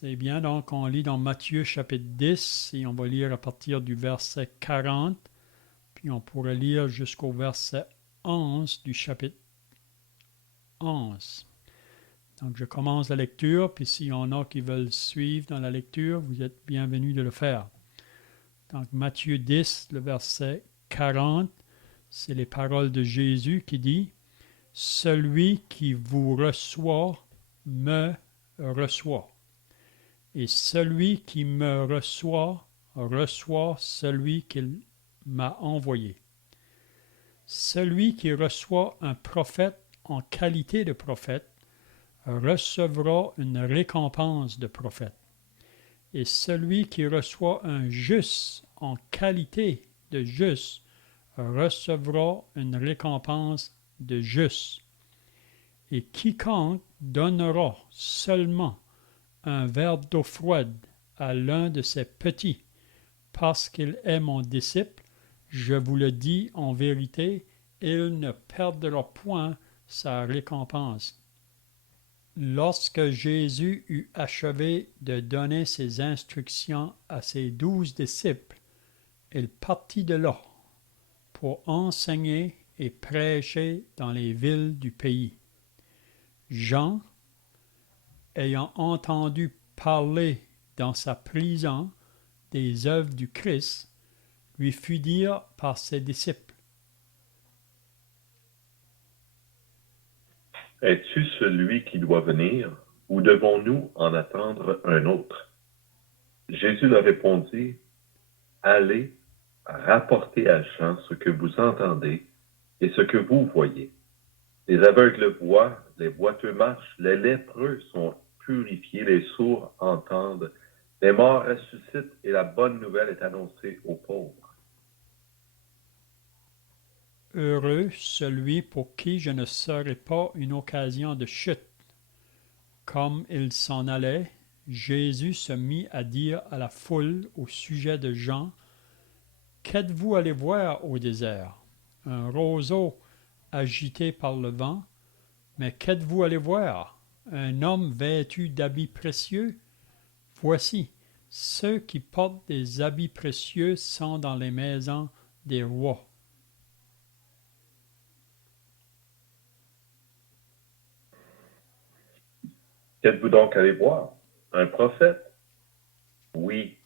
C'est bien, donc on lit dans Matthieu chapitre 10 et on va lire à partir du verset 40, puis on pourrait lire jusqu'au verset 11 du chapitre 11. Donc je commence la lecture, puis s'il y en a qui veulent suivre dans la lecture, vous êtes bienvenus de le faire. Donc Matthieu 10, le verset 40, c'est les paroles de Jésus qui dit « Celui qui vous reçoit me reçoit. Et celui qui me reçoit, reçoit celui qu'il m'a envoyé. Celui qui reçoit un prophète en qualité de prophète recevra une récompense de prophète. Et celui qui reçoit un juste en qualité de juste recevra une récompense de juste. Et quiconque donnera seulement un verre d'eau froide à l'un de ces petits, parce qu'il est mon disciple, je vous le dis en vérité, il ne perdra point sa récompense. Lorsque Jésus eut achevé de donner ses instructions à ses 12 disciples, il partit de là pour enseigner et prêcher dans les villes du pays. Jean, ayant entendu parler dans sa prison des œuvres du Christ, lui fit dire par ses disciples. Es-tu celui qui doit venir, ou devons-nous en attendre un autre? Jésus leur répondit, allez, rapportez à Jean ce que vous entendez et ce que vous voyez. Les aveugles voient, les boiteux marchent, les lépreux sont purifiés, les sourds entendent, les morts ressuscitent et la bonne nouvelle est annoncée aux pauvres. Heureux celui pour qui je ne serai pas une occasion de chute. Comme il s'en allait, Jésus se mit à dire à la foule au sujet de Jean, « Qu'êtes-vous allé voir au désert? Un roseau agité par le vent? Mais qu'êtes-vous allé voir? Un homme vêtu d'habits précieux? Voici, ceux qui portent des habits précieux sont dans les maisons des rois. » Qu'êtes-vous donc allé voir? Un prophète? Oui,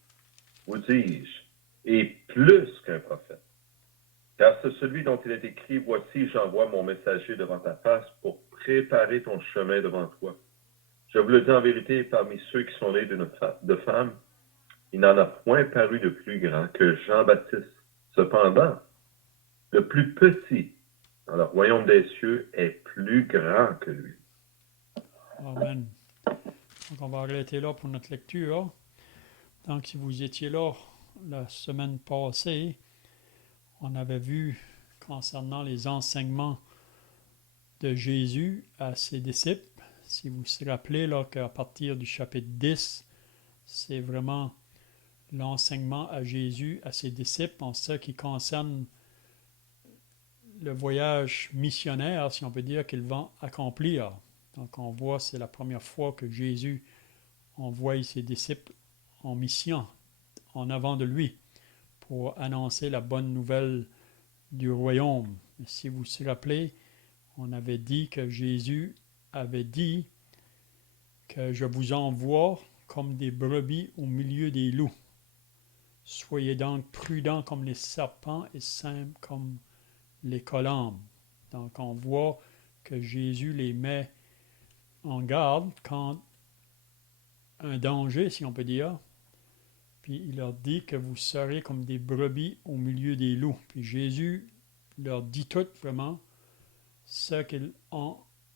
vous dis-je, et plus qu'un prophète. Car c'est celui dont il est écrit, voici, j'envoie mon messager devant ta face pour préparer ton chemin devant toi. Je vous le dis en vérité, parmi ceux qui sont nés de femmes, il n'en a point paru de plus grand que Jean-Baptiste. Cependant, le plus petit dans le royaume des cieux est plus grand que lui. Amen. Donc on va arrêter là pour notre lecture. Donc si vous étiez là la semaine passée, on avait vu concernant les enseignements de Jésus à ses disciples. Si vous vous rappelez là, qu'à partir du chapitre 10, c'est vraiment l'enseignement à Jésus, à ses disciples, en ce qui concerne le voyage missionnaire, si on peut dire, qu'ils vont accomplir. Donc on voit, c'est la première fois que Jésus envoie ses disciples en mission, en avant de lui, pour annoncer la bonne nouvelle du royaume. Si vous vous rappelez, on avait dit que Jésus avait dit que je vous envoie comme des brebis au milieu des loups. Soyez donc prudents comme les serpents et simples comme les colombes. Donc on voit que Jésus les met en garde quand un danger, si on peut dire, puis il leur dit que vous serez comme des brebis au milieu des loups. Puis Jésus leur dit tout vraiment ce qu'ils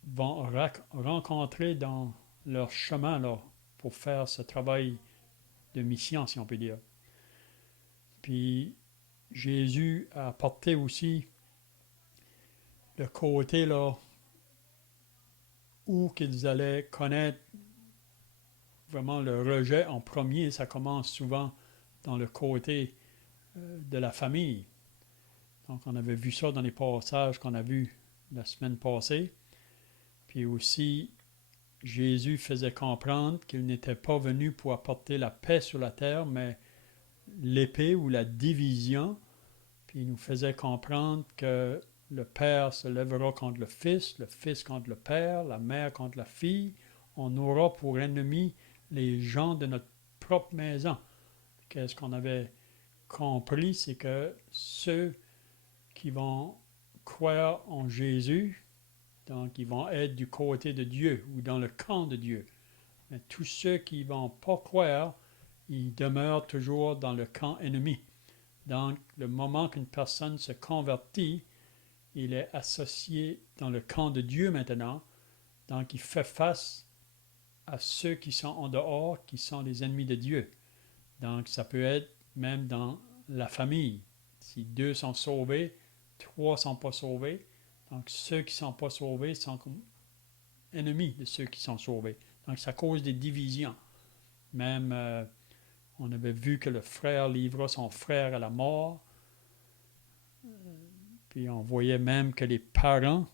vont rencontrer dans leur chemin là, pour faire ce travail de mission, si on peut dire. Puis Jésus a apporté aussi le côté là où qu'ils allaient connaître vraiment le rejet en premier. Ça commence souvent dans le côté de la famille. Donc on avait vu ça dans les passages qu'on a vus la semaine passée. Puis aussi Jésus faisait comprendre qu'il n'était pas venu pour apporter la paix sur la terre, mais l'épée ou la division. Puis il nous faisait comprendre que le Père se lèvera contre le Fils contre le Père, la mère contre la fille. On aura pour ennemis les gens de notre propre maison. Qu'est-ce qu'on avait compris, c'est que ceux qui vont croire en Jésus, donc ils vont être du côté de Dieu ou dans le camp de Dieu. Mais tous ceux qui ne vont pas croire, ils demeurent toujours dans le camp ennemi. Donc, le moment qu'une personne se convertit, il est associé dans le camp de Dieu maintenant. Donc, il fait face à ceux qui sont en dehors, qui sont les ennemis de Dieu. Donc, ça peut être même dans la famille. Si deux sont sauvés, trois ne sont pas sauvés. Donc, ceux qui ne sont pas sauvés sont comme ennemis de ceux qui sont sauvés. Donc, ça cause des divisions. Même, on avait vu que le frère livra son frère à la mort. Puis, on voyait même que les parents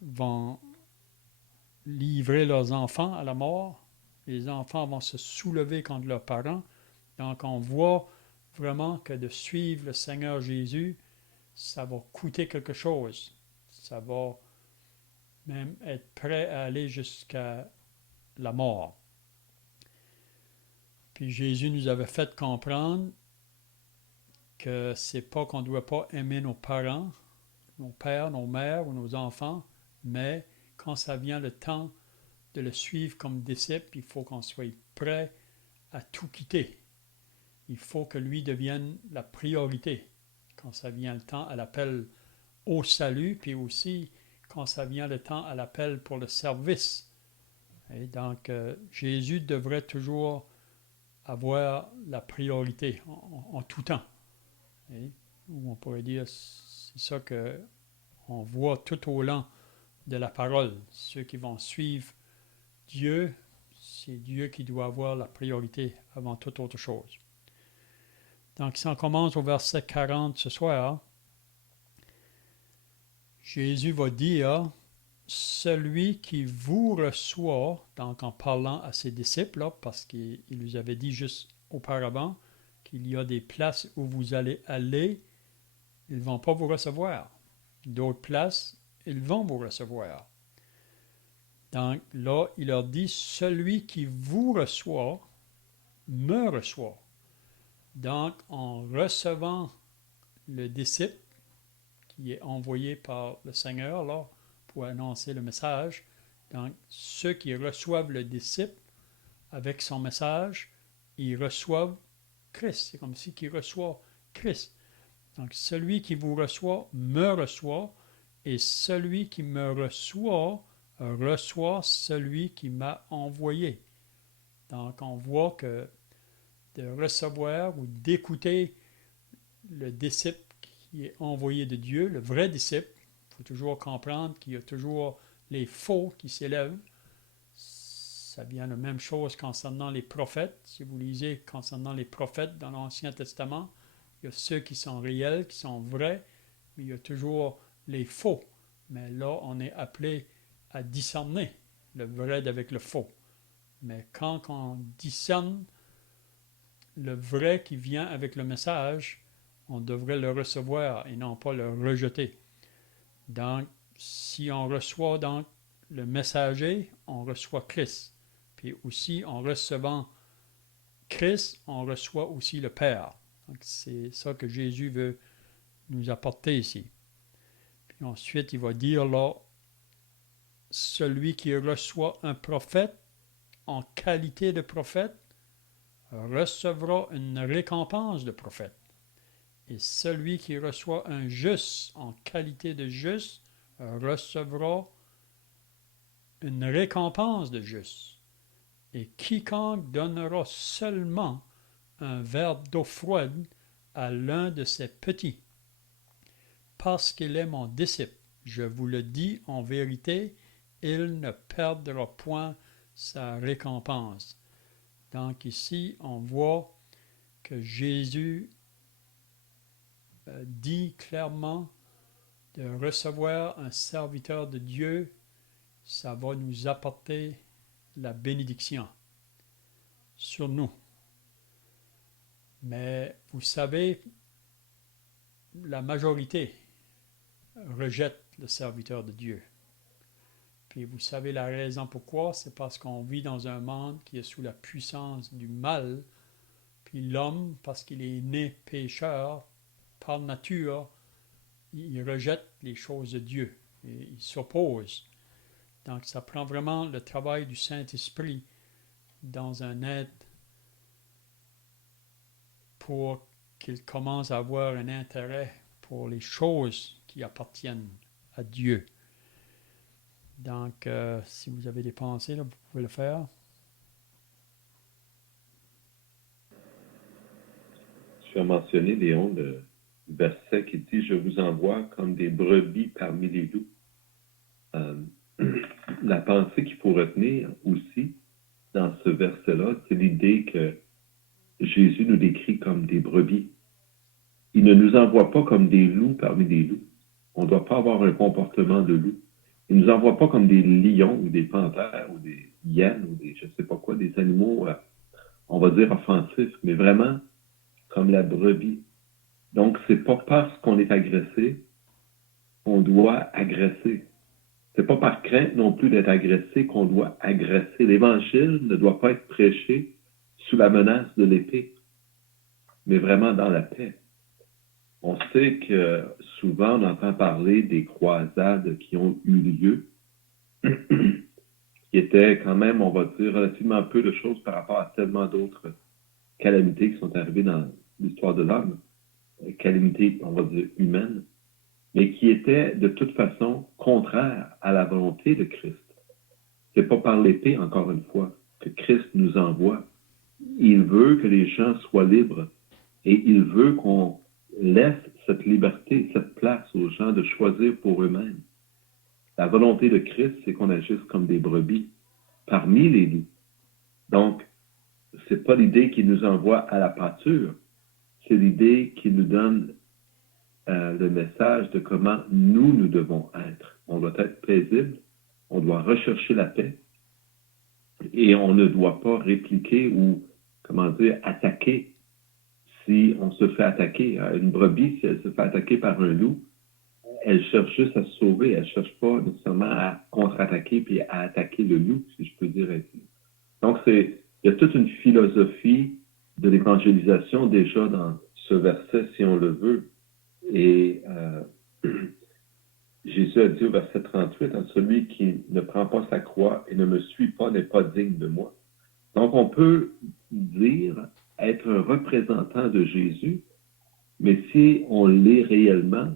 vont livrer leurs enfants à la mort. Les enfants vont se soulever contre leurs parents. Donc, on voit vraiment que de suivre le Seigneur Jésus, ça va coûter quelque chose. Ça va même être prêt à aller jusqu'à la mort. Puis Jésus nous avait fait comprendre que c'est pas qu'on ne doit pas aimer nos parents, nos pères, nos mères ou nos enfants, mais quand ça vient le temps de le suivre comme disciple, il faut qu'on soit prêt à tout quitter. Il faut que lui devienne la priorité quand ça vient le temps à l'appel au salut, puis aussi quand ça vient le temps à l'appel pour le service. Et donc, Jésus devrait toujours avoir la priorité en tout temps. Et, ou on pourrait dire, c'est ça qu'on voit tout au long de la parole. Ceux qui vont suivre Dieu, c'est Dieu qui doit avoir la priorité avant toute autre chose. Donc, si on commence au verset 40 ce soir, Jésus va dire, celui qui vous reçoit, donc en parlant à ses disciples, là, parce qu'il nous avait dit juste auparavant qu'il y a des places où vous allez aller, ils ne vont pas vous recevoir. D'autres places, ils vont vous recevoir. Donc là, il leur dit, celui qui vous reçoit, me reçoit. Donc, en recevant le disciple qui est envoyé par le Seigneur là, pour annoncer le message, donc ceux qui reçoivent le disciple avec son message, ils reçoivent Christ. C'est comme si qu'ils reçoivent Christ. Donc, celui qui vous reçoit, me reçoit, et celui qui me reçoit, reçoit celui qui m'a envoyé. Donc, on voit que de recevoir ou d'écouter le disciple qui est envoyé de Dieu, le vrai disciple, il faut toujours comprendre qu'il y a toujours les faux qui s'élèvent. Ça vient la même chose concernant les prophètes. Si vous lisez concernant les prophètes dans l'Ancien Testament, il y a ceux qui sont réels, qui sont vrais, mais il y a toujours les faux. Mais là, on est appelé à discerner le vrai d'avec le faux. Mais quand on discerne le vrai qui vient avec le message, on devrait le recevoir et non pas le rejeter. Donc, si on reçoit donc le messager, on reçoit Christ. Puis aussi, en recevant Christ, on reçoit aussi le Père. Donc, c'est ça que Jésus veut nous apporter ici. Puis ensuite, il va dire là, celui qui reçoit un prophète en qualité de prophète recevra une récompense de prophète. Et celui qui reçoit un juste en qualité de juste recevra une récompense de juste. Et quiconque donnera seulement un verre d'eau froide à l'un de ses petits, parce qu'il est mon disciple, je vous le dis en vérité, il ne perdra point sa récompense. Donc ici, on voit que Jésus dit clairement de recevoir un serviteur de Dieu, ça va nous apporter la bénédiction sur nous. Mais vous savez, la majorité rejette le serviteur de Dieu. Puis vous savez la raison pourquoi, c'est parce qu'on vit dans un monde qui est sous la puissance du mal. Puis l'homme, parce qu'il est né pécheur, par nature, il rejette les choses de Dieu. Et il s'oppose. Donc ça prend vraiment le travail du Saint-Esprit dans un être pour qu'il commence à avoir un intérêt pour les choses qui appartiennent à Dieu. Donc, si vous avez des pensées, là, vous pouvez le faire. Tu as mentionné, Léon, le verset qui dit « Je vous envoie comme des brebis parmi les loups ». La pensée qu'il faut retenir aussi dans ce verset-là, c'est l'idée que Jésus nous décrit comme des brebis. Il ne nous envoie pas comme des loups parmi des loups. On ne doit pas avoir un comportement de loup. Il ne nous envoie pas comme des lions ou des panthères ou des hyènes ou des je ne sais pas quoi, des animaux, on va dire offensifs, mais vraiment comme la brebis. Donc, c'est pas parce qu'on est agressé qu'on doit agresser. C'est pas par crainte non plus d'être agressé qu'on doit agresser. L'Évangile ne doit pas être prêché sous la menace de l'épée, mais vraiment dans la paix. On sait que souvent, on entend parler des croisades qui ont eu lieu, qui étaient quand même, on va dire, relativement peu de choses par rapport à tellement d'autres calamités qui sont arrivées dans l'histoire de l'homme, calamités, on va dire, humaines, mais qui étaient de toute façon contraires à la volonté de Christ. C'est pas par l'épée, encore une fois, que Christ nous envoie. Il veut que les gens soient libres et il veut qu'on laisse cette liberté, cette place aux gens de choisir pour eux-mêmes. La volonté de Christ, c'est qu'on agisse comme des brebis parmi les loups. Donc, c'est pas l'idée qu'il nous envoie à la pâture, c'est l'idée qu'il nous donne le message de comment nous devons être. On doit être paisible, on doit rechercher la paix et on ne doit pas répliquer ou, comment dire, attaquer si on se fait attaquer. Une brebis, si elle se fait attaquer par un loup, elle cherche juste à se sauver, elle ne cherche pas nécessairement à contre-attaquer puis à attaquer le loup, si je peux dire ainsi. Donc, il y a toute une philosophie de l'évangélisation déjà dans ce verset, si on le veut. Et Jésus a dit au verset 38, « Celui qui ne prend pas sa croix et ne me suit pas n'est pas digne de moi. » Donc, on peut dire être un représentant de Jésus, mais si on l'est réellement,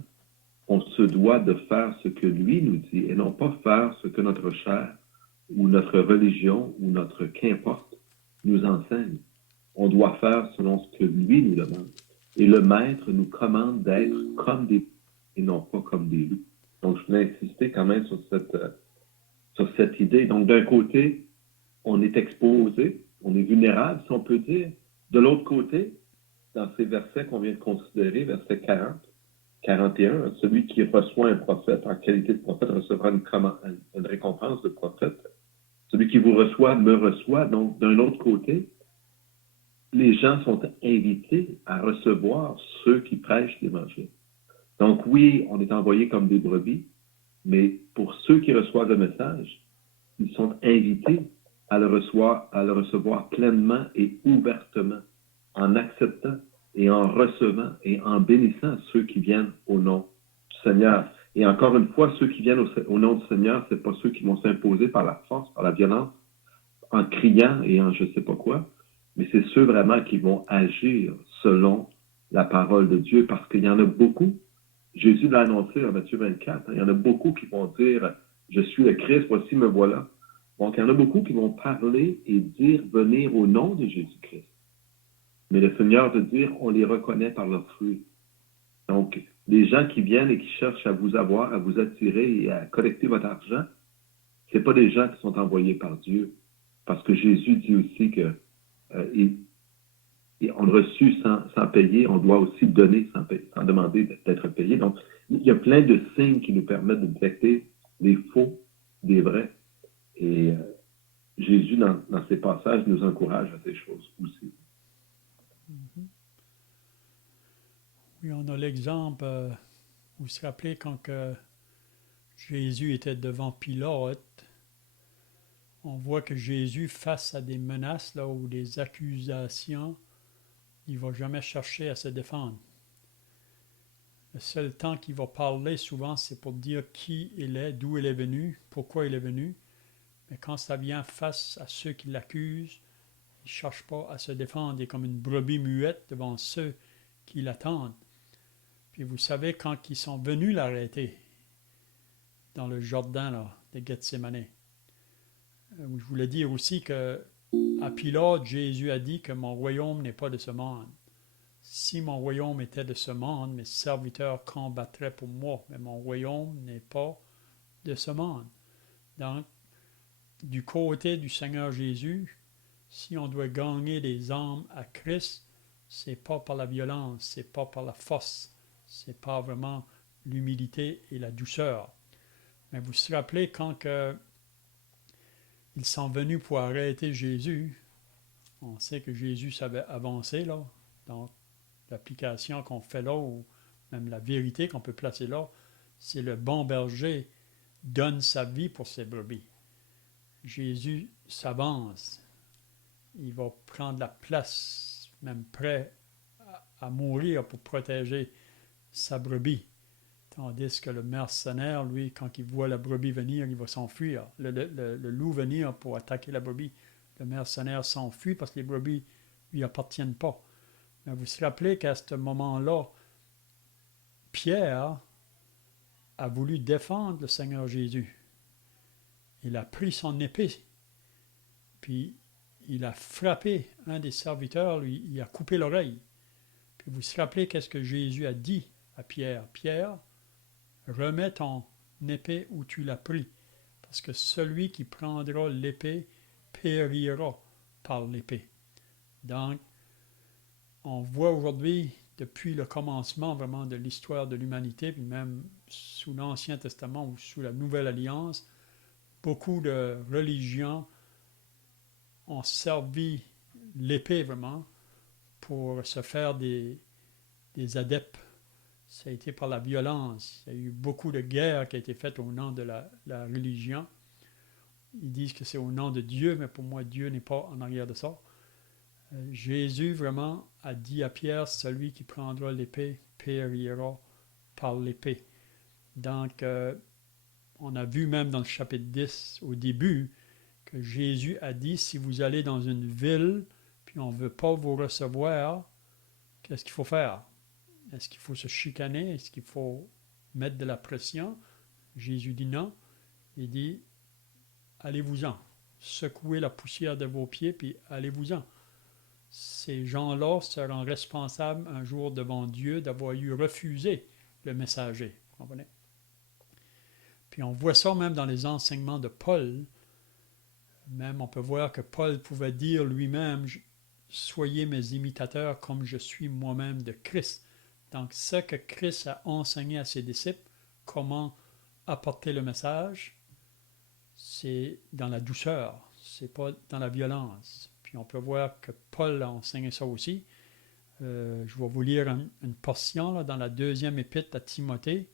on se doit de faire ce que lui nous dit et non pas faire ce que notre chair ou notre religion ou notre qu'importe nous enseigne. On doit faire selon ce que lui nous demande. Et le maître nous commande d'être comme des et non pas comme des loups. Donc, je voulais insister quand même sur cette idée. Donc, d'un côté, on est exposé, on est vulnérable, si on peut dire. De l'autre côté, dans ces versets qu'on vient de considérer, versets 40, 41, celui qui reçoit un prophète en qualité de prophète recevra une récompense de prophète. Celui qui vous reçoit me reçoit. Donc, d'un autre côté, les gens sont invités à recevoir ceux qui prêchent l'Évangile. Donc oui, on est envoyé comme des brebis, mais pour ceux qui reçoivent le message, ils sont invités à le recevoir pleinement et ouvertement, en acceptant et en recevant et en bénissant ceux qui viennent au nom du Seigneur. Et encore une fois, ceux qui viennent au nom du Seigneur, ce n'est pas ceux qui vont s'imposer par la force, par la violence, en criant et en je ne sais pas quoi, mais c'est ceux vraiment qui vont agir selon la parole de Dieu, parce qu'il y en a beaucoup. Jésus l'a annoncé en Matthieu 24. Il y en a beaucoup qui vont dire « Je suis le Christ, voici me voilà ». Donc, il y en a beaucoup qui vont parler et dire « Venir au nom de Jésus-Christ ». Mais le Seigneur veut dire « On les reconnaît par leurs fruits ». Donc, les gens qui viennent et qui cherchent à vous avoir, à vous attirer et à collecter votre argent, ce n'est pas des gens qui sont envoyés par Dieu. Parce que Jésus dit aussi que on a reçu sans payer, on doit aussi donner sans demander d'être payé. Donc, il y a plein de signes qui nous permettent de détecter les faux des vrais. Et Jésus, dans ces passages, nous encourage à ces choses aussi. Mhm. Oui, on a l'exemple, vous vous rappelez quand que Jésus était devant Pilate, on voit que Jésus, face à des menaces là, ou des accusations, il ne va jamais chercher à se défendre. Le seul temps qu'il va parler souvent, c'est pour dire qui il est, d'où il est venu, pourquoi il est venu. Mais quand ça vient face à ceux qui l'accusent, il ne cherche pas à se défendre. Il est comme une brebis muette devant ceux qui l'attendent. Puis vous savez, quand ils sont venus l'arrêter dans le jardin là, de Gethsémane, je voulais dire aussi que à Pilate, Jésus a dit que mon royaume n'est pas de ce monde. Si mon royaume était de ce monde, mes serviteurs combattraient pour moi, mais mon royaume n'est pas de ce monde. Donc, du côté du Seigneur Jésus, si on doit gagner des âmes à Christ, c'est pas par la violence, c'est pas par la force, c'est pas vraiment l'humilité et la douceur. Mais vous vous rappelez quand ils sont venus pour arrêter Jésus, on sait que Jésus savait avancer là, donc l'application qu'on fait là, ou même la vérité qu'on peut placer là, c'est le bon berger donne sa vie pour ses brebis. Jésus s'avance, il va prendre la place, même prêt à mourir pour protéger sa brebis. Tandis que le mercenaire, lui, quand il voit la brebis venir, il va s'enfuir. Le loup venir pour attaquer la brebis. Le mercenaire s'enfuit parce que les brebis ne lui appartiennent pas. Mais vous vous rappelez qu'à ce moment-là, Pierre a voulu défendre le Seigneur Jésus. Il a pris son épée, puis il a frappé un des serviteurs, lui, il a coupé l'oreille. Puis vous vous rappelez qu'est-ce que Jésus a dit à Pierre? Pierre, remets ton épée où tu l'as pris, parce que celui qui prendra l'épée périra par l'épée. Donc, on voit aujourd'hui, depuis le commencement vraiment de l'histoire de l'humanité, puis même sous l'Ancien Testament ou sous la Nouvelle Alliance, beaucoup de religions ont servi l'épée vraiment pour se faire des adeptes. Ça a été par la violence. Il y a eu beaucoup de guerres qui ont été faites au nom de la religion. Ils disent que c'est au nom de Dieu, mais pour moi, Dieu n'est pas en arrière de ça. Jésus vraiment a dit à Pierre, celui qui prendra l'épée périra par l'épée. Donc, on a vu même dans le chapitre 10, au début, que Jésus a dit, si vous allez dans une ville, puis on ne veut pas vous recevoir, qu'est-ce qu'il faut faire? Est-ce qu'il faut se chicaner? Est-ce qu'il faut mettre de la pression? Jésus dit non. Il dit, allez-vous-en. Secouez la poussière de vos pieds, puis allez-vous-en. Ces gens-là seront responsables un jour devant Dieu d'avoir eu refusé le messager. Vous comprenez? Puis on voit ça même dans les enseignements de Paul. Même on peut voir que Paul pouvait dire lui-même, soyez mes imitateurs comme je suis moi-même de Christ. Donc ce que Christ a enseigné à ses disciples, comment apporter le message, c'est dans la douceur, c'est pas dans la violence. Puis on peut voir que Paul a enseigné ça aussi. Je vais vous lire une portion là, dans la deuxième épître à Timothée,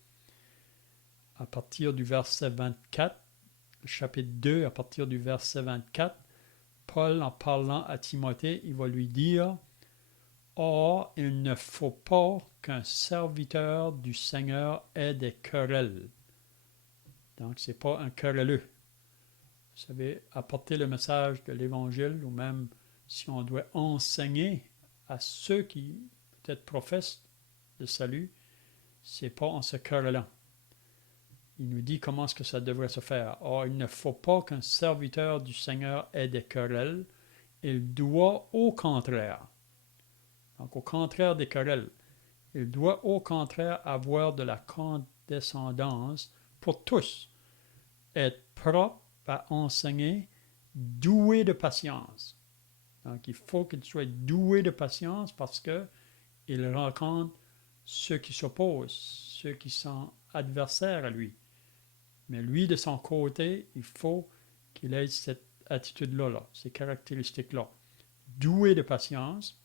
à partir du verset 24, chapitre 2, à partir du verset 24. Paul, en parlant à Timothée, il va lui dire « Or, il ne faut pas qu'un serviteur du Seigneur ait des querelles. » Donc, ce n'est pas un querelleux. Vous savez, apporter le message de l'Évangile, ou même si on doit enseigner à ceux qui peut-être professent le salut, c'est pas en se querellant. Il nous dit comment est-ce que ça devrait se faire. Or, il ne faut pas qu'un serviteur du Seigneur ait des querelles. Il doit au contraire, donc au contraire des querelles, il doit au contraire avoir de la condescendance pour tous, être propre à enseigner, doué de patience. Donc, il faut qu'il soit doué de patience parce qu'il rencontre ceux qui s'opposent, ceux qui sont adversaires à lui. Mais lui, de son côté, il faut qu'il ait cette attitude-là, ces caractéristiques-là. Doué de patience,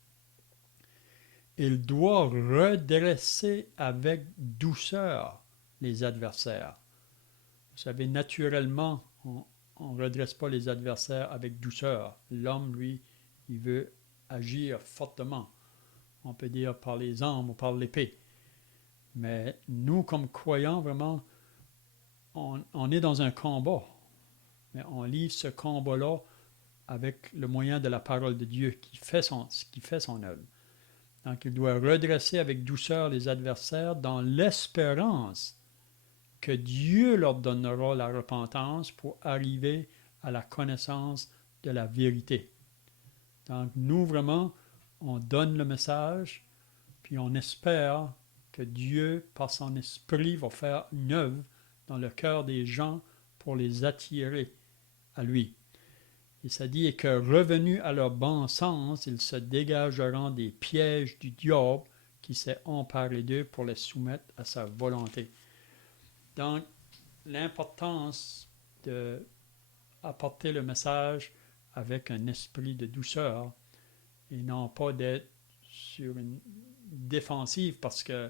il doit redresser avec douceur les adversaires. Vous savez, naturellement, on ne redresse pas les adversaires avec douceur. L'homme, lui, il veut agir fortement. On peut dire par les armes ou par l'épée. Mais nous, comme croyants, vraiment, on est dans un combat. Mais on livre ce combat-là avec le moyen de la parole de Dieu qui fait son œuvre. Donc, il doit redresser avec douceur les adversaires dans l'espérance que Dieu leur donnera la repentance pour arriver à la connaissance de la vérité. Donc, nous, vraiment, on donne le message, puis on espère que Dieu, par son esprit, va faire une œuvre dans le cœur des gens pour les attirer à lui. Et ça dit que revenus à leur bon sens, ils se dégageront des pièges du diable qui s'est emparé d'eux pour les soumettre à sa volonté. Donc, l'importance d'apporter le message avec un esprit de douceur et non pas d'être sur une défensive parce que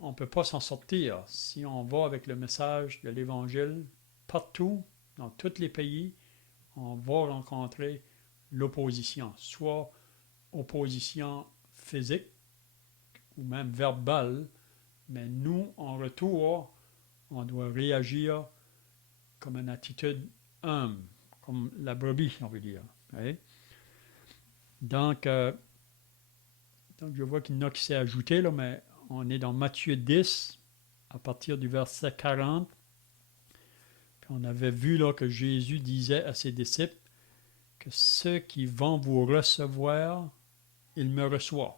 on ne peut pas s'en sortir. Si on va avec le message de l'Évangile partout, dans tous les pays, on va rencontrer l'opposition, soit opposition physique ou même verbale, mais nous, en retour, on doit réagir comme une attitude humble, comme la brebis, on veut dire. Oui? Donc, je vois qu'il y en a qui s'est ajouté, là, mais on est dans Matthieu 10, à partir du verset 40. Puis on avait vu là, que Jésus disait à ses disciples que ceux qui vont vous recevoir, ils me reçoivent.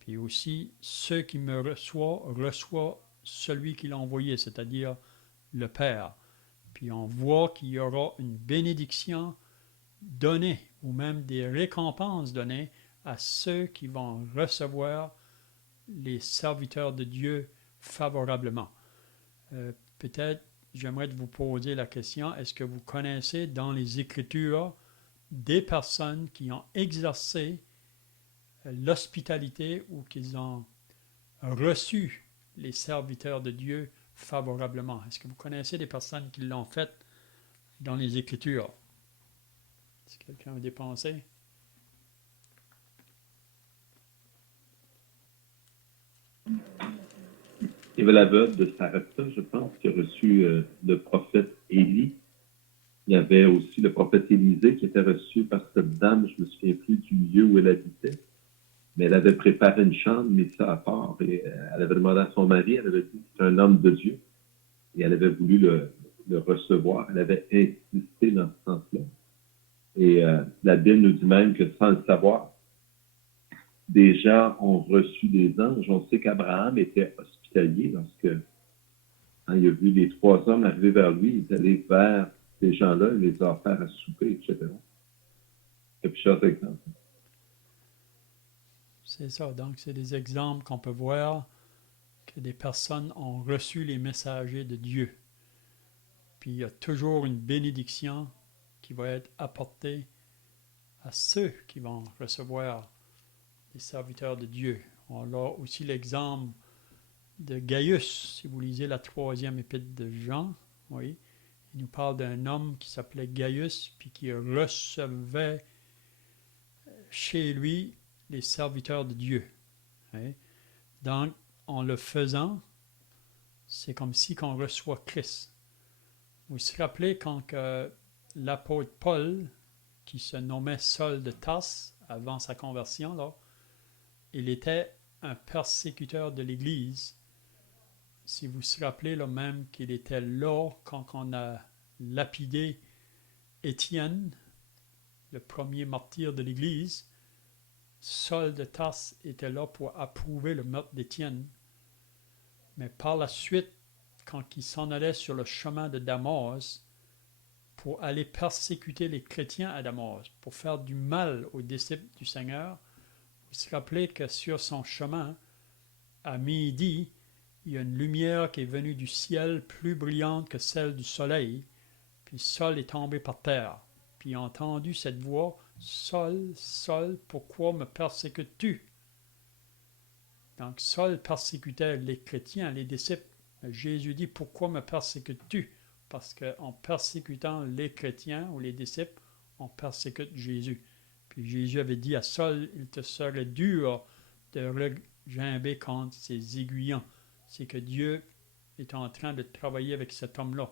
Puis aussi, ceux qui me reçoivent celui qui l'a envoyé, c'est-à-dire le Père. Puis on voit qu'il y aura une bénédiction donnée, ou même des récompenses données à ceux qui vont recevoir les serviteurs de Dieu favorablement. Peut-être, j'aimerais vous poser la question, est-ce que vous connaissez dans les Écritures des personnes qui ont exercé l'hospitalité ou qui ont reçu les serviteurs de Dieu favorablement? Est-ce que vous connaissez des personnes qui l'ont fait dans les Écritures? Est-ce que quelqu'un a des pensées? Il y avait la veuve de Sarepta, je pense, qui a reçu le prophète Élie. Il y avait aussi le prophète Élisée qui était reçu par cette dame, je ne me souviens plus du lieu où elle habitait, mais elle avait préparé une chambre, mis ça à part, et elle avait demandé à son mari, elle avait dit que c'était un homme de Dieu, et elle avait voulu le recevoir, elle avait insisté dans ce sens-là. Et la Bible nous dit même que sans le savoir, des gens ont reçu des anges. On sait qu'Abraham était hospitalier lorsque quand il a vu les trois hommes arriver vers lui, il est allé vers ces gens-là, il les a offerts à souper, etc. Et puis, plusieurs exemples. C'est ça. Donc, c'est des exemples qu'on peut voir que des personnes ont reçu les messagers de Dieu. Puis, il y a toujours une bénédiction qui va être apportée à ceux qui vont recevoir les serviteurs de Dieu. On a aussi l'exemple de Gaius, si vous lisez la 3e épître de Jean, oui, il nous parle d'un homme qui s'appelait Gaius, puis qui recevait chez lui les serviteurs de Dieu. Oui. Donc, en le faisant, c'est comme si on reçoit Christ. Vous vous rappelez quand l'apôtre Paul, qui se nommait Saul de Tarse avant sa conversion, là, il était un persécuteur de l'Église. Si vous vous rappelez là, même qu'il était là quand on a lapidé Étienne, le premier martyr de l'Église, Saul de Tarse était là pour approuver le meurtre d'Étienne. Mais par la suite, quand il s'en allait sur le chemin de Damas pour aller persécuter les chrétiens à Damas, pour faire du mal aux disciples du Seigneur, vous vous rappelez que sur son chemin, à midi, il y a une lumière qui est venue du ciel plus brillante que celle du soleil, Puis Saul est tombé par terre. Puis il a entendu cette voix, Saul, Saul, pourquoi me persécutes-tu? Donc Saul persécutait les chrétiens, les disciples. Jésus dit, pourquoi me persécutes-tu? Parce qu'en persécutant les chrétiens ou les disciples, on persécute Jésus. Puis Jésus avait dit à Saul, il te serait dur de regimber contre ses aiguillons. C'est que Dieu est en train de travailler avec cet homme-là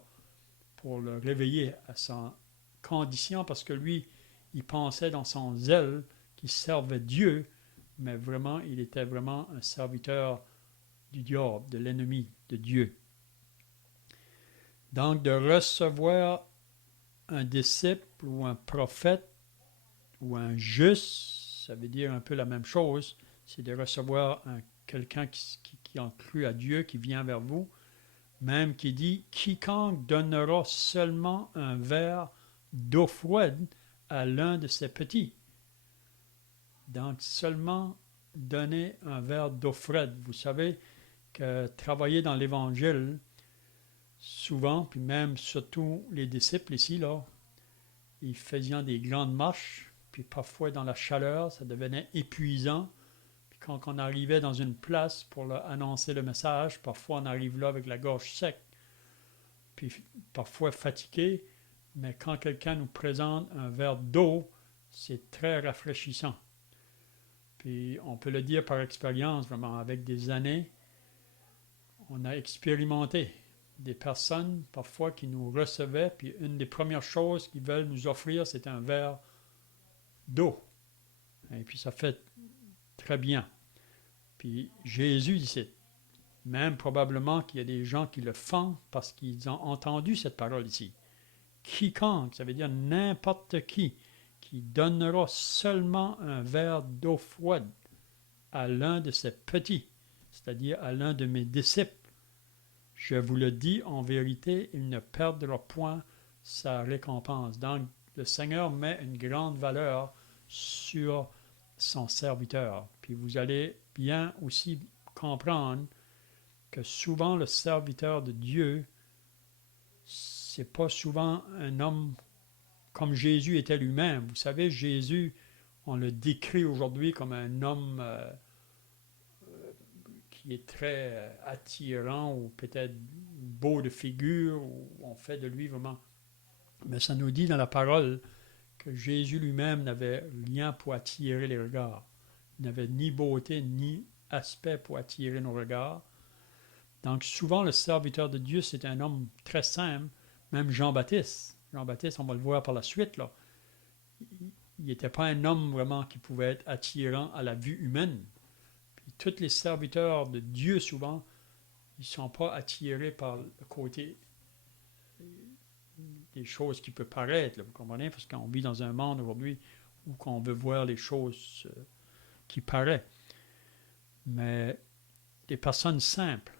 pour le réveiller à sa condition, parce que lui, il pensait dans son zèle qu'il servait Dieu, mais vraiment, il était vraiment un serviteur du diable, de l'ennemi de Dieu. Donc, de recevoir un disciple ou un prophète ou un juste, ça veut dire un peu la même chose, c'est de recevoir quelqu'un qui a cru à Dieu, qui vient vers vous, même qui dit « Quiconque donnera seulement un verre d'eau froide à l'un de ses petits. » Donc, seulement donner un verre d'eau froide. Vous savez que travailler dans l'Évangile, souvent, puis même surtout les disciples ici, là, ils faisaient des grandes marches, puis parfois dans la chaleur, ça devenait épuisant. Puis quand on arrivait dans une place pour annoncer le message, parfois on arrive là avec la gorge sec, puis parfois fatigué, mais quand quelqu'un nous présente un verre d'eau, c'est très rafraîchissant. Puis on peut le dire par expérience, vraiment, avec des années, on a expérimenté des personnes parfois qui nous recevaient, puis une des premières choses qu'ils veulent nous offrir, c'est un verre d'eau. Et puis ça fait très bien. Puis Jésus dit, même probablement qu'il y a des gens qui le font parce qu'ils ont entendu cette parole ici. Quiconque, ça veut dire n'importe qui donnera seulement un verre d'eau froide à l'un de ses petits, c'est-à-dire à l'un de mes disciples, je vous le dis en vérité, il ne perdra point sa récompense. Donc, le Seigneur met une grande valeur sur son serviteur. Puis vous allez bien aussi comprendre que souvent le serviteur de Dieu, c'est pas souvent un homme comme Jésus était lui-même. Vous savez, Jésus, on le décrit aujourd'hui comme un homme qui est très attirant ou peut-être beau de figure, ou on fait de lui vraiment. Mais ça nous dit dans la parole que Jésus lui-même n'avait rien pour attirer les regards. Il n'avait ni beauté ni aspect pour attirer nos regards. Donc souvent le serviteur de Dieu, c'est un homme très simple, même Jean-Baptiste. Jean-Baptiste, on va le voir par la suite, là. Il n'était pas un homme vraiment qui pouvait être attirant à la vue humaine. Puis tous les serviteurs de Dieu, souvent, ils ne sont pas attirés par le côté des choses qui peuvent paraître, là, vous comprenez? Parce qu'on vit dans un monde aujourd'hui où on veut voir les choses qui paraissent. Mais des personnes simples,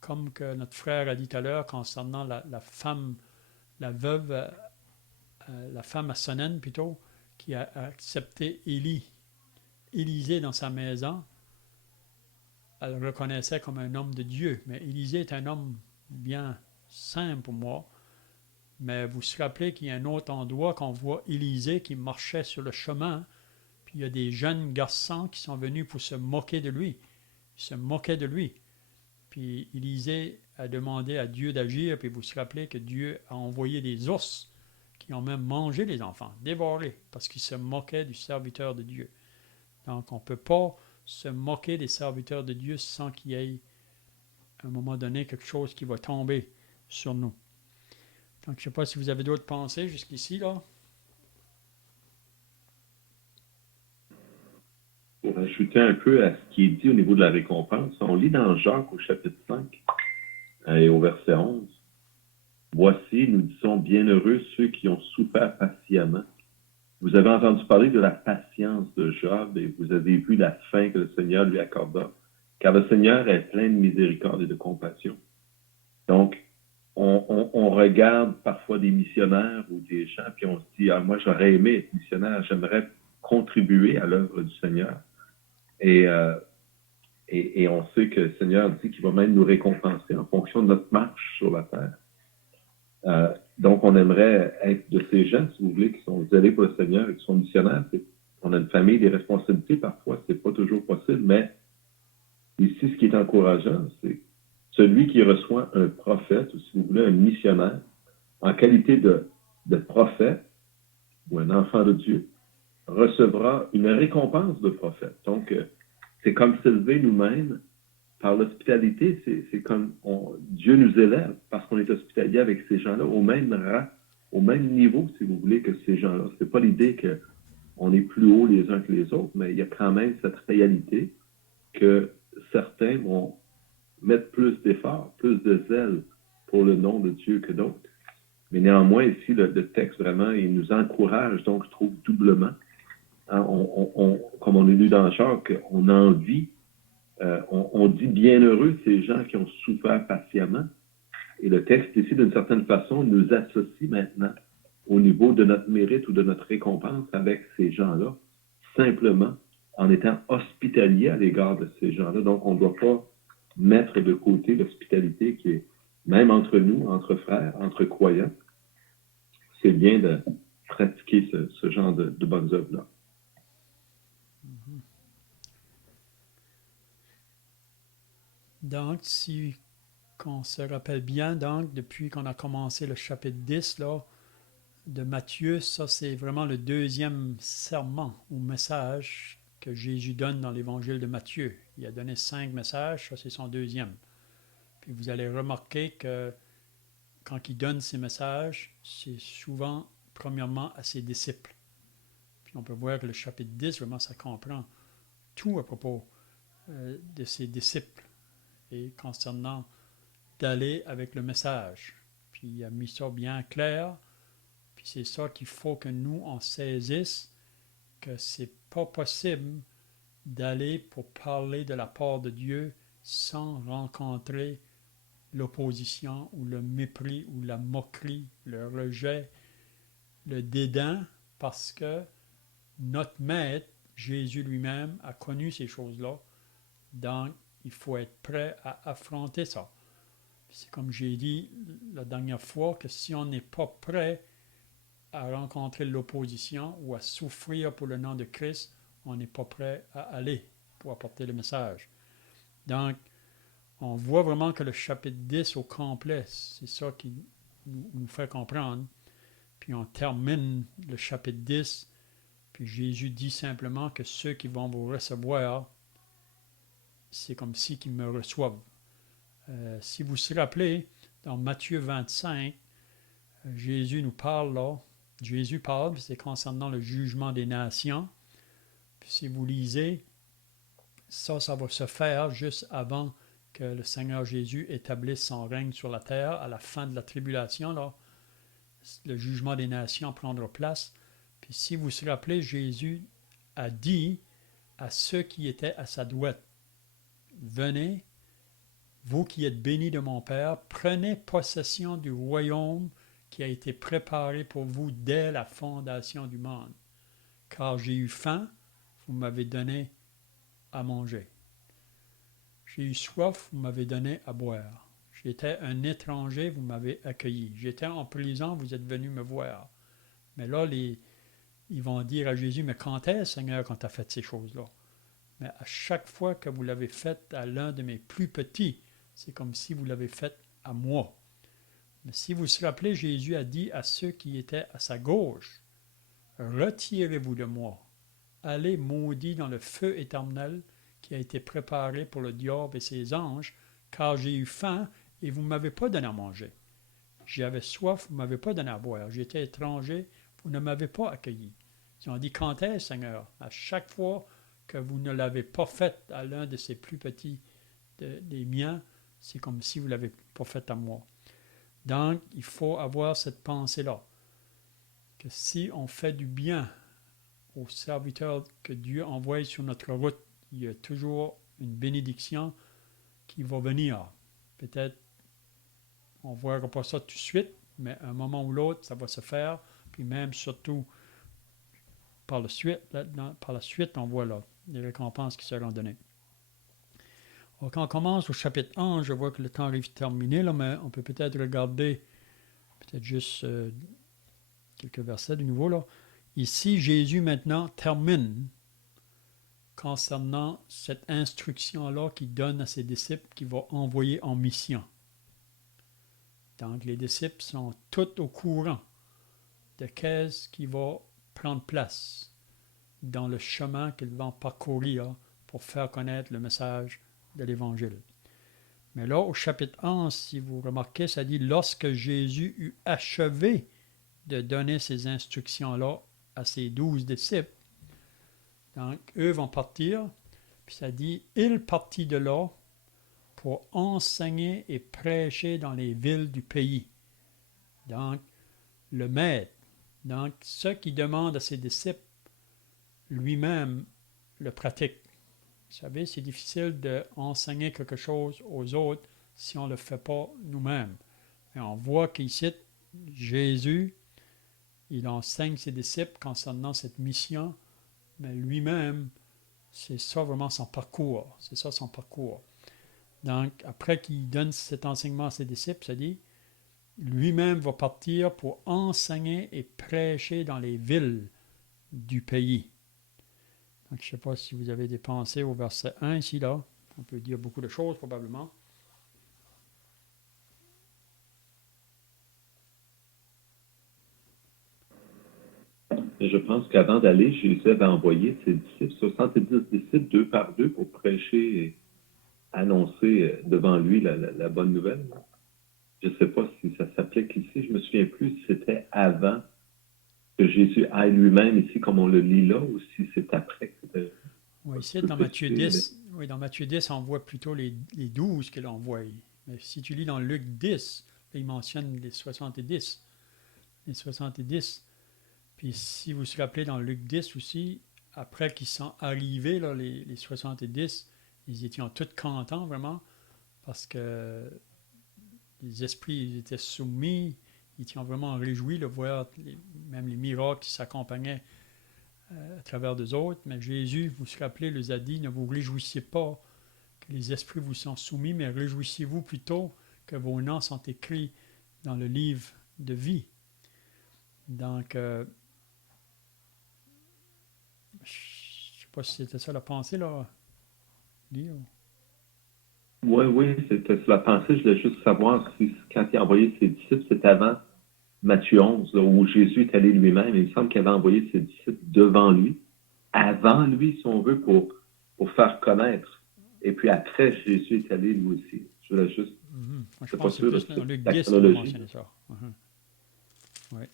comme que notre frère a dit tout à l'heure concernant la femme, la veuve, la femme à Sonen plutôt, qui a accepté Élisée dans sa maison, elle le reconnaissait comme un homme de Dieu. Mais Élisée est un homme bien simple pour moi. Mais vous vous rappelez qu'il y a un autre endroit qu'on voit Élisée qui marchait sur le chemin, puis il y a des jeunes garçons qui sont venus pour se moquer de lui. Ils se moquaient de lui. Puis Élisée a demandé à Dieu d'agir, puis vous vous rappelez que Dieu a envoyé des ours qui ont même mangé les enfants, dévorés, parce qu'ils se moquaient du serviteur de Dieu. Donc on ne peut pas se moquer des serviteurs de Dieu sans qu'il y ait, à un moment donné, quelque chose qui va tomber sur nous. Donc, je ne sais pas si vous avez d'autres pensées jusqu'ici, là. Pour ajouter un peu à ce qui est dit au niveau de la récompense, on lit dans Jacques au chapitre 5 et au verset 11. Voici, nous disons, bienheureux ceux qui ont souffert patiemment. Vous avez entendu parler de la patience de Job et vous avez vu la fin que le Seigneur lui accorda, car le Seigneur est plein de miséricorde et de compassion. Donc, on regarde parfois des missionnaires ou des gens, puis on se dit, ah, moi j'aurais aimé être missionnaire, j'aimerais contribuer à l'œuvre du Seigneur. Et on sait que le Seigneur dit qu'il va même nous récompenser en fonction de notre marche sur la terre. Donc, on aimerait être de ces gens, si vous voulez, qui sont zélés pour le Seigneur et qui sont missionnaires. On a une famille, des responsabilités parfois, c'est pas toujours possible, mais ici, ce qui est encourageant, c'est celui qui reçoit un prophète, ou si vous voulez, un missionnaire, en qualité de prophète ou un enfant de Dieu, recevra une récompense de prophète. Donc, c'est comme s'élever nous-mêmes par l'hospitalité. C'est comme Dieu nous élève parce qu'on est hospitalier avec ces gens-là au même rang, au même niveau, si vous voulez, que ces gens-là. C'est pas l'idée qu'on est plus haut les uns que les autres, mais il y a quand même cette réalité que certains vont mettre plus d'efforts, plus de zèle pour le nom de Dieu que d'autres. Mais néanmoins, ici, le texte, vraiment, il nous encourage, donc, je trouve, doublement. Hein, comme on est lu dans Jacques, on a envie, on dit bienheureux ces gens qui ont souffert patiemment. Et le texte, ici, d'une certaine façon, nous associe maintenant au niveau de notre mérite ou de notre récompense avec ces gens-là, simplement en étant hospitalier à l'égard de ces gens-là. Donc, on ne doit pas mettre de côté l'hospitalité qui est, même entre nous, entre frères, entre croyants, c'est bien de pratiquer ce genre de bonnes œuvres-là. Donc, si qu'on se rappelle bien, donc, depuis qu'on a commencé le chapitre 10 là, de Matthieu, ça c'est vraiment le deuxième serment ou message que Jésus donne dans l'évangile de Matthieu. Il a donné 5 messages, ça c'est son deuxième. Puis vous allez remarquer que quand il donne ces messages, c'est souvent, premièrement, à ses disciples. Puis on peut voir que le chapitre 10, vraiment, ça comprend tout à propos de ses disciples et concernant d'aller avec le message. Puis il a mis ça bien clair. Puis c'est ça qu'il faut que nous, on saisisse, que c'est pas possible d'aller pour parler de la part de Dieu sans rencontrer l'opposition ou le mépris ou la moquerie, le rejet, le dédain, parce que notre maître, Jésus lui-même, a connu ces choses-là. Donc, il faut être prêt à affronter ça. C'est comme j'ai dit la dernière fois, que si on n'est pas prêt à rencontrer l'opposition ou à souffrir pour le nom de Christ, on n'est pas prêt à aller pour apporter le message. Donc, on voit vraiment que le chapitre 10 au complet, c'est ça qui nous fait comprendre. Puis on termine le chapitre 10, puis Jésus dit simplement que ceux qui vont vous recevoir, c'est comme si qu'ils me reçoivent. Si vous vous rappelez, dans Matthieu 25, Jésus nous parle là, Jésus parle, c'est concernant le jugement des nations. Puis si vous lisez, ça va se faire juste avant que le Seigneur Jésus établisse son règne sur la terre, à la fin de la tribulation, là, le jugement des nations prendra place. Puis si vous vous rappelez, Jésus a dit à ceux qui étaient à sa droite, venez, vous qui êtes bénis de mon Père, prenez possession du royaume qui a été préparé pour vous dès la fondation du monde. Car j'ai eu faim, vous m'avez donné à manger. J'ai eu soif, vous m'avez donné à boire. J'étais un étranger, vous m'avez accueilli. J'étais en prison, vous êtes venu me voir. Mais là, ils vont dire à Jésus, mais quand est-ce, Seigneur, quand tu as fait ces choses-là? Mais à chaque fois que vous l'avez fait à l'un de mes plus petits, c'est comme si vous l'avez fait à moi. Mais si vous vous rappelez, Jésus a dit à ceux qui étaient à sa gauche, retirez-vous de moi, allez maudits dans le feu éternel qui a été préparé pour le diable et ses anges, car j'ai eu faim et vous ne m'avez pas donné à manger. J'avais soif, vous ne m'avez pas donné à boire. J'étais étranger, vous ne m'avez pas accueilli. Ils ont dit, quand est-ce, Seigneur? À chaque fois que vous ne l'avez pas fait à l'un de ces plus petits des miens, c'est comme si vous ne l'avez pas fait à moi. Donc, il faut avoir cette pensée-là, que si on fait du bien aux serviteurs que Dieu envoie sur notre route, il y a toujours une bénédiction qui va venir. Peut-être on ne verra pas ça tout de suite, mais à un moment ou l'autre, ça va se faire. Puis même surtout par la suite, on voit là les récompenses qui seront données. Alors, quand on commence au chapitre 11, je vois que le temps arrive terminé, là, mais on peut peut-être regarder peut-être juste quelques versets de nouveau là. Ici, Jésus maintenant termine concernant cette instruction-là qu'il donne à ses disciples qu'il va envoyer en mission. Donc, les disciples sont tous au courant de qu'est-ce qui va prendre place dans le chemin qu'ils vont parcourir pour faire connaître le message de l'Évangile. Mais là, au chapitre 11, si vous remarquez, ça dit « Lorsque Jésus eut achevé de donner ces instructions-là à ses 12 disciples, donc eux vont partir, puis ça dit « Il partit de là pour enseigner et prêcher dans les villes du pays. » Donc, le maître, donc ce qui demande à ses disciples, lui-même le pratique. Vous savez, c'est difficile d'enseigner quelque chose aux autres si on ne le fait pas nous-mêmes. Et on voit qu'ici, Jésus, il enseigne ses disciples concernant cette mission, mais lui-même, c'est ça vraiment son parcours. C'est ça son parcours. Donc, après qu'il donne cet enseignement à ses disciples, ça dit, lui-même va partir pour enseigner et prêcher dans les villes du pays. Donc, je ne sais pas si vous avez des pensées au verset 1 ici, là. On peut dire beaucoup de choses, probablement. Je pense qu'avant d'aller, Jésus avait envoyé ses disciples, 70 disciples, 2 par 2, pour prêcher et annoncer devant lui la bonne nouvelle. Je ne sais pas si ça s'applique ici. Je ne me souviens plus si c'était avant que Jésus aille lui-même ici, comme on le lit là, ou si c'est après. Oui, ici, dans Matthieu 10, dans Matthieu 10, on voit plutôt les 12 qu'il envoie. Mais si tu lis dans Luc 10, il mentionne les 70. Les 70. Puis si vous vous rappelez dans Luc 10 aussi, après qu'ils sont arrivés, là, les 70, ils étaient tous contents vraiment, parce que les esprits ils étaient soumis, ils étaient vraiment réjouis de voir même les miracles qui s'accompagnaient à travers d'eux autres. Mais Jésus, vous vous rappelez, les a dit, ne vous réjouissez pas que les esprits vous sont soumis, mais réjouissez-vous plutôt que vos noms sont écrits dans le livre de vie. Donc, je ne sais pas si c'était ça la pensée, là, Guy, ou... Oui, c'était la pensée. Je voulais juste savoir si quand il a envoyé ses disciples, c'était avant Matthieu 11, là, où Jésus est allé lui-même. Il me semble qu'il avait envoyé ses disciples devant lui, avant lui, si on veut, pour faire connaître. Et puis après, Jésus est allé lui aussi. Je voulais juste... Moi, je c'est pense pas que c'est sûr, plus dans Luc la 10 qu'il a chronologie. mentionné ça. Oui.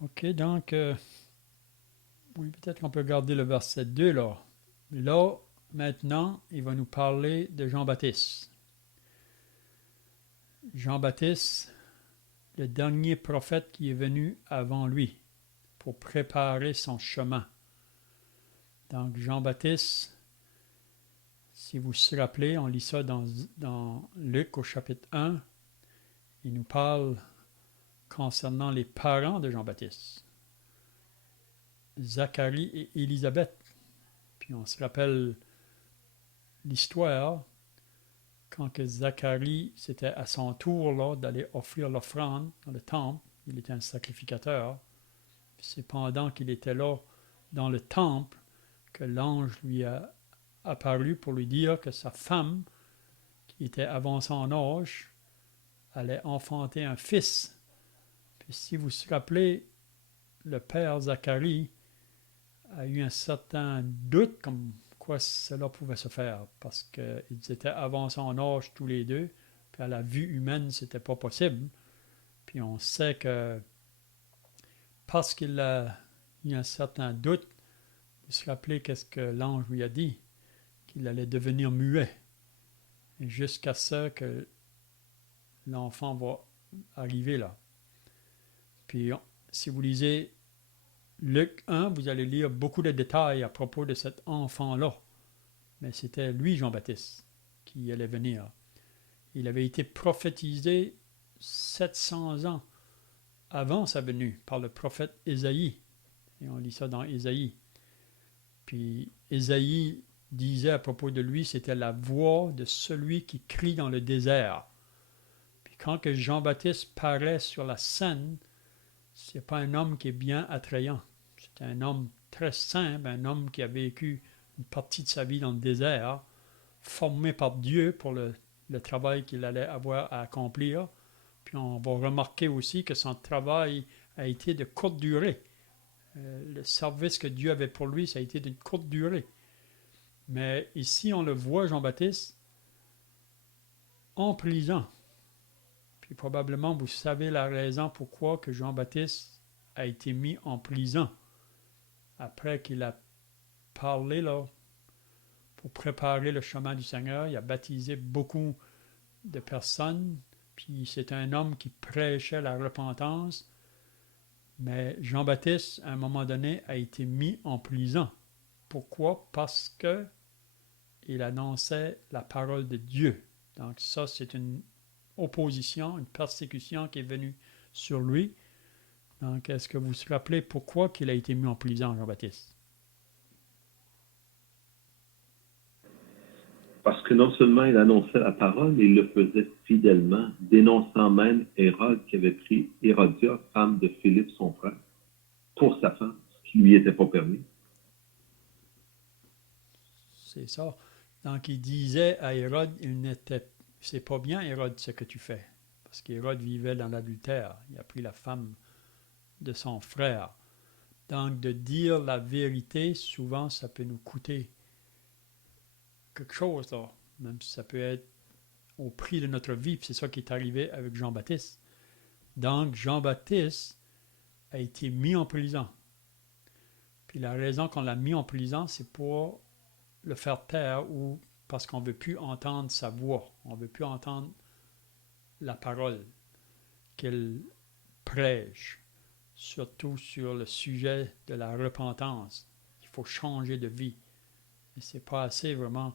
OK, donc, oui, peut-être qu'on peut garder le verset 2 là. Là, maintenant, il va nous parler de Jean-Baptiste. Jean-Baptiste, le dernier prophète qui est venu avant lui pour préparer son chemin. Donc, Jean-Baptiste, si vous vous rappelez, on lit ça dans Luc au chapitre 1, il nous parle concernant les parents de Jean-Baptiste, Zacharie et Élisabeth. Puis on se rappelle l'histoire quand que Zacharie, c'était à son tour là, d'aller offrir l'offrande dans le temple. Il était un sacrificateur. Puis c'est pendant qu'il était là dans le temple que l'ange lui a apparu pour lui dire que sa femme, qui était avancée en âge, allait enfanter un fils. Puis si vous vous rappelez, le père Zacharie a eu un certain doute comme quoi cela pouvait se faire, parce qu'ils étaient avancés en âge tous les deux, puis à la vue humaine, c'était pas possible. Puis on sait que parce qu'il a eu un certain doute, vous vous rappelez qu'est-ce que l'ange lui a dit? Qu'il allait devenir muet. Et jusqu'à ce que l'enfant va arriver là. Puis si vous lisez Luc 1, vous allez lire beaucoup de détails à propos de cet enfant-là. Mais c'était lui, Jean-Baptiste, qui allait venir. Il avait été prophétisé 700 ans avant sa venue par le prophète Ésaïe. Et on lit ça dans Ésaïe. Puis Ésaïe disait à propos de lui, c'était la voix de celui qui crie dans le désert. Puis quand que Jean-Baptiste paraît sur la scène, c'est pas un homme qui est bien attrayant. C'est un homme très simple, un homme qui a vécu une partie de sa vie dans le désert, formé par Dieu pour le travail qu'il allait avoir à accomplir. Puis on va remarquer aussi que son travail a été de courte durée. Le service que Dieu avait pour lui, ça a été d'une courte durée. Mais ici, on le voit, Jean-Baptiste, en prison. Puis probablement, vous savez la raison pourquoi que Jean-Baptiste a été mis en prison. Après qu'il a parlé là, pour préparer le chemin du Seigneur, il a baptisé beaucoup de personnes. Puis c'est un homme qui prêchait la repentance. Mais Jean-Baptiste, à un moment donné, a été mis en prison. Pourquoi? Parce que il annonçait la parole de Dieu. Donc ça, c'est une opposition, une persécution qui est venue sur lui. Donc, est-ce que vous vous rappelez pourquoi qu'il a été mis en prison, Jean-Baptiste? Parce que non seulement il annonçait la parole, mais il le faisait fidèlement, dénonçant même Hérode qui avait pris Hérodia, femme de Philippe, son frère, pour sa femme, ce qui lui était pas permis. C'est ça. Donc, il disait à Hérode, c'est pas bien, Hérode, ce que tu fais. Parce qu'Hérode vivait dans l'adultère. Il a pris la femme de son frère. Donc, de dire la vérité, souvent, ça peut nous coûter quelque chose, là. Même si ça peut être au prix de notre vie. Puis c'est ça qui est arrivé avec Jean-Baptiste. Donc, Jean-Baptiste a été mis en prison. Puis la raison qu'on l'a mis en prison, c'est pour le faire taire ou parce qu'on ne veut plus entendre sa voix. On ne veut plus entendre la parole qu'il prêche, surtout sur le sujet de la repentance. Il faut changer de vie. Et c'est pas assez vraiment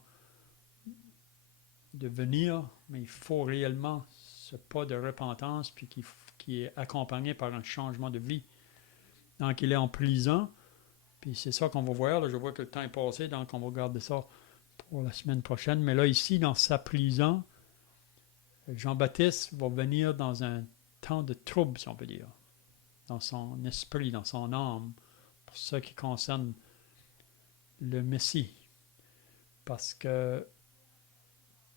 de venir, mais il faut réellement ce pas de repentance puis qui est accompagné par un changement de vie. Donc il est en prison, puis c'est ça qu'on va voir. Là, je vois que le temps est passé, donc on va garder ça pour la semaine prochaine. Mais là, ici, dans sa prison, Jean-Baptiste va venir dans un temps de trouble, si on peut dire, dans son esprit, dans son âme, pour ce qui concerne le Messie. Parce que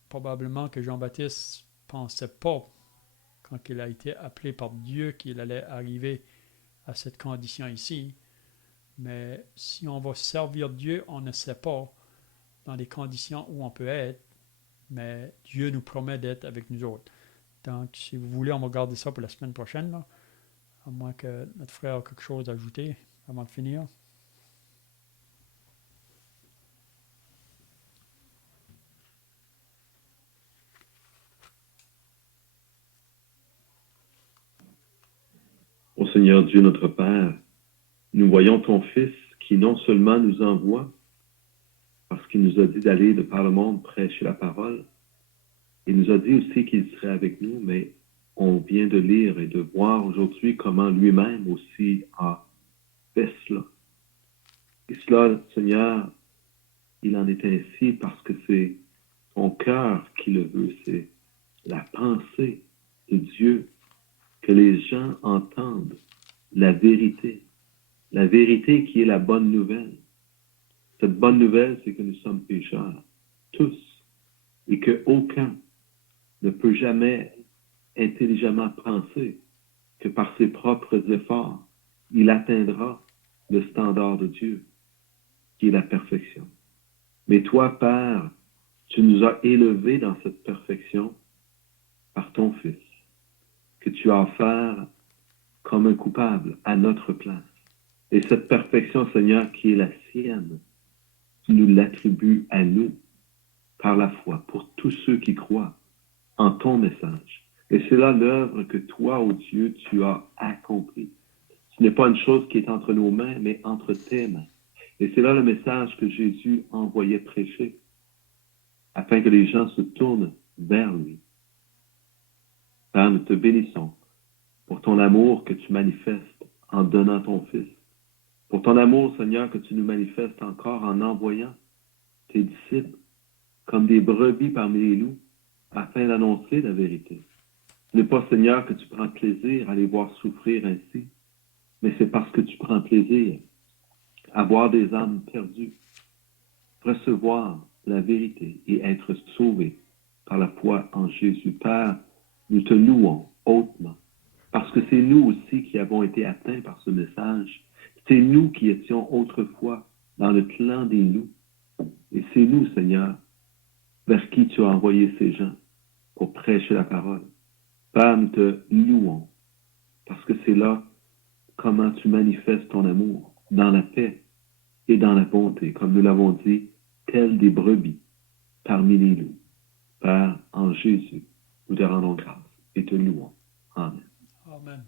probablement que Jean-Baptiste ne pensait pas, quand il a été appelé par Dieu, qu'il allait arriver à cette condition ici. Mais si on va servir Dieu, on ne sait pas dans les conditions où on peut être, mais Dieu nous promet d'être avec nous autres. Donc, si vous voulez, on va garder ça pour la semaine prochaine, là, à moins que notre frère ait quelque chose à ajouter avant de finir. Ô Seigneur Dieu notre Père, nous voyons ton Fils qui non seulement nous envoie, parce qu'il nous a dit d'aller de par le monde prêcher la parole, il nous a dit aussi qu'il serait avec nous, mais on vient de lire et de voir aujourd'hui comment lui-même aussi a fait cela. Et cela, Seigneur, il en est ainsi parce que c'est ton cœur qui le veut, c'est la pensée de Dieu, que les gens entendent la vérité qui est la bonne nouvelle. Cette bonne nouvelle, c'est que nous sommes pécheurs, tous, et qu'aucun ne peut jamais intelligemment penser que par ses propres efforts, il atteindra le standard de Dieu, qui est la perfection. Mais toi, Père, tu nous as élevés dans cette perfection par ton Fils, que tu as offert comme un coupable à notre place. Et cette perfection, Seigneur, qui est la sienne, tu nous l'attribues à nous par la foi, pour tous ceux qui croient en ton message. Et c'est là l'œuvre que toi, ô Dieu, tu as accomplie. Ce n'est pas une chose qui est entre nos mains, mais entre tes mains. Et c'est là le message que Jésus envoyait prêcher, afin que les gens se tournent vers lui. Père, nous te bénissons pour ton amour que tu manifestes en donnant ton Fils, pour ton amour, Seigneur, que tu nous manifestes encore en envoyant tes disciples, comme des brebis parmi les loups, afin d'annoncer la vérité. Ce n'est pas, Seigneur, que tu prends plaisir à les voir souffrir ainsi, mais c'est parce que tu prends plaisir à voir des âmes perdues recevoir la vérité et être sauvés par la foi en Jésus. Père, nous te louons hautement, parce que c'est nous aussi qui avons été atteints par ce message. C'est nous qui étions autrefois dans le clan des loups. Et c'est nous, Seigneur, vers qui tu as envoyé ces gens pour prêcher la parole. Père, nous te louons, parce que c'est là comment tu manifestes ton amour, dans la paix et dans la bonté, comme nous l'avons dit, tels des brebis parmi les loups. Père, en Jésus, nous te rendons grâce et te louons. Amen. Amen.